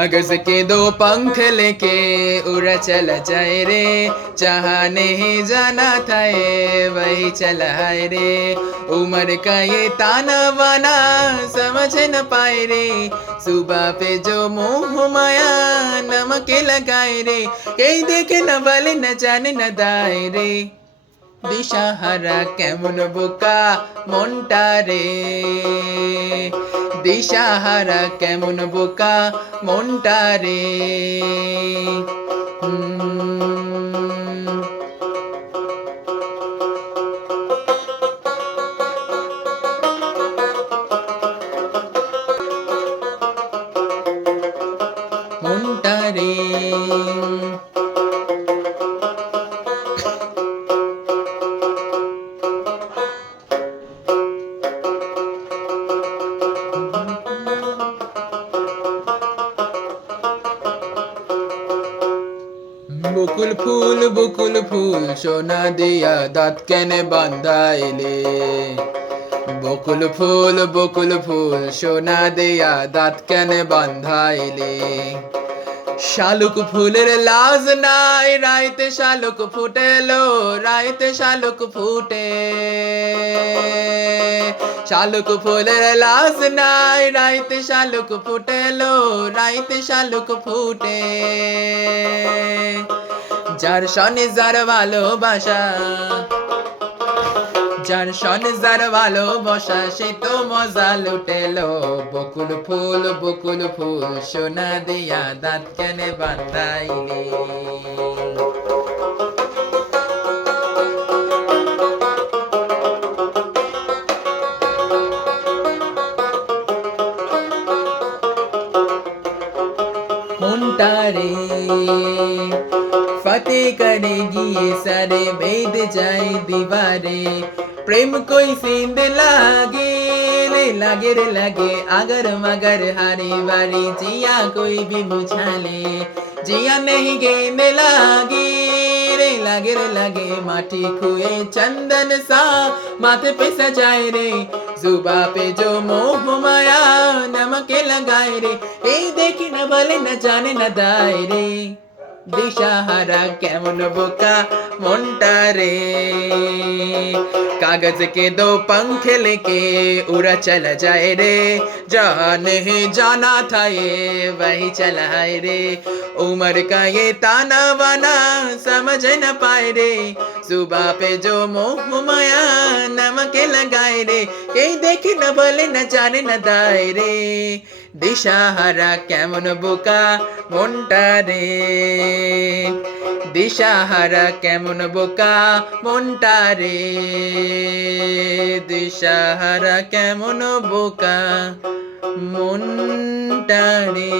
कागज के दो पंख लेके उड़ा चला जाए रे, जहाँ नहीं जाना था ये वही चला है रे। उम्र का ये ताना बाना समझ न पाए रे, सुबह पे जो मोह माया नमक लगाए रे। कहीं देखे न बले न जाने न दाए रे, দিশাহারা কেমন বোকা মনটা রে, দিশাহারা কেমন বোকা মনটা রে। মনটা রে বকুল ফুল সোনা দিয়া দাঁত কেনে বান্ধাইলে। বকুল ফুল সোনা দিয়া দাঁত কেনে বান্ধাইলে। শালুক ফুলের লাজ নাই রাইতে শালুক ফুটেলো, রাইতে শালুক ফুটে। শালুক ফুলের লাজ নাই রাইতে শালুক ফুটেলো, রাইতে শালুক ফুটে। যার সনে যার ভালোবাসা, যার সনে যার ভালোবাসা সে তো মজা লুটেলো। বকুল ফুল সোনা দিয়া দাঁত কেনে বান্ধাইলে। মনটা রে फतेह करेगी ये सारे भेद जाए दीवारे। प्रेम कोई सींद लागे रे लागे रे लागे, अगर मगर हारी बारी जिया कोई भी बुझा ले। जिया नहीं गेंद लागे रे लागे रे लागे, माटी खुए चंदन सा माथे पे सजाए रे। जुबा पे जो मोह माया नमक लगाए रे, ए देखी न भले न जाने न दाए रे। दिशाहारा केमन बोका मोन्टा रे, कागज के दो पंख लेके उड़ा चला जाए रे, जहाँ नहीं जाना था ये वही चला है रे। उम्र का ये ताना बाना समझ न पाए रे, सुबह पे जो मोह माया नमक लगाए रे। कहीं देखे न भले न जाने न दाए रे, दिशाहारा केमन बोका मोन्टा रे। দিশাহারা কেমন বোকা মনটা রে, দিশাহারা কেমন বোকা মনটা রে।